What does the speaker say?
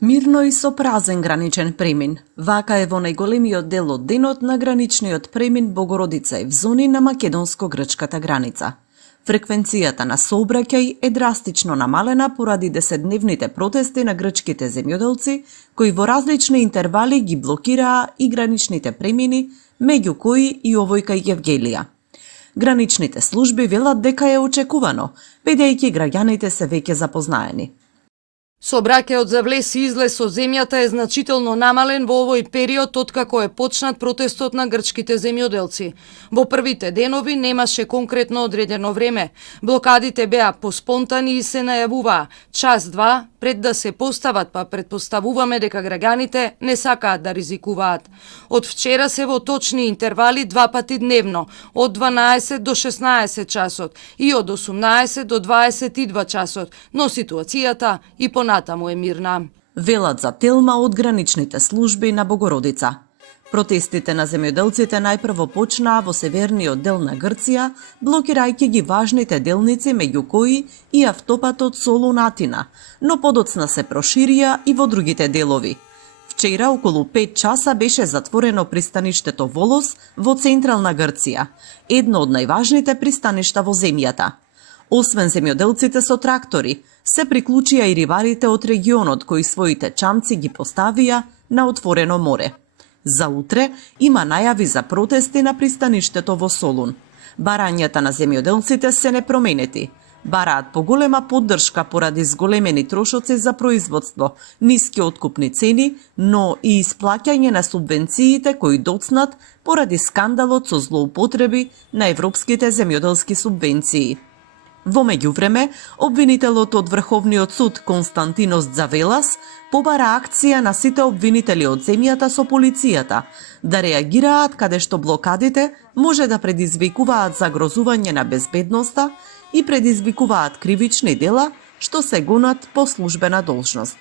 Мирно и со празен граничен премин. Вака е во најголемиот дел од денот на граничниот премин Богородица Евзони на македонско-грчката граница. Фреквенцијата на сообраќај е драстично намалена поради 10-дневните протести на грчките земјоделци, кои во различни интервали ги блокираа и граничните премини, меѓу кои и овој кај Евгелија. Граничните служби велат дека е очекувано, бидејќи граѓаните се веќе запознаени. Сообраќајот за влез и излез од земјата е значително намален во овој период откако е почнат протестот на грчките земјоделци. Во првите денови немаше конкретно одредено време. Блокадите беа поспонтани и се најавуваа час-два пред да се постават, па предпоставуваме дека граѓаните не сакаат да ризикуваат. Од вчера се во точни интервали 2 пати дневно, од 12 до 16 часот и од 18 до 22 часот, но ситуацијата и понатаму е мирна. Велат за Телма од граничните служби на Богородица. Протестите на земјоделците најпрво почнаа во северниот дел на Грција, блокирајќи ги важните делници меѓу кои и автопатот Солун-Атина, но подоцна се проширија и во другите делови. Вчера околу 5 часа беше затворено пристаништето Волос во централна Грција, едно од најважните пристаништа во земјата. Освен земјоделците со трактори, се приклучија и рибарите од регионот кои своите чамци ги поставија на отворено море. За утре има најави за протести на пристаништето во Солун. Барањата на земјоделците се непроменети. Бараат поголема поддршка поради зголемени трошоци за производство, ниски откупни цени, но и исплаќање на субвенциите кои доцнат поради скандалот со злоупотреби на европските земјоделски субвенции. Во меѓувреме, обвинителот од Врховниот суд Константинос Дзавелас побара акција на сите обвинители од земјата со полицијата да реагираат каде што блокадите може да предизвикуваат загрозување на безбедноста и предизвикуваат кривични дела што се гонат по службена должност.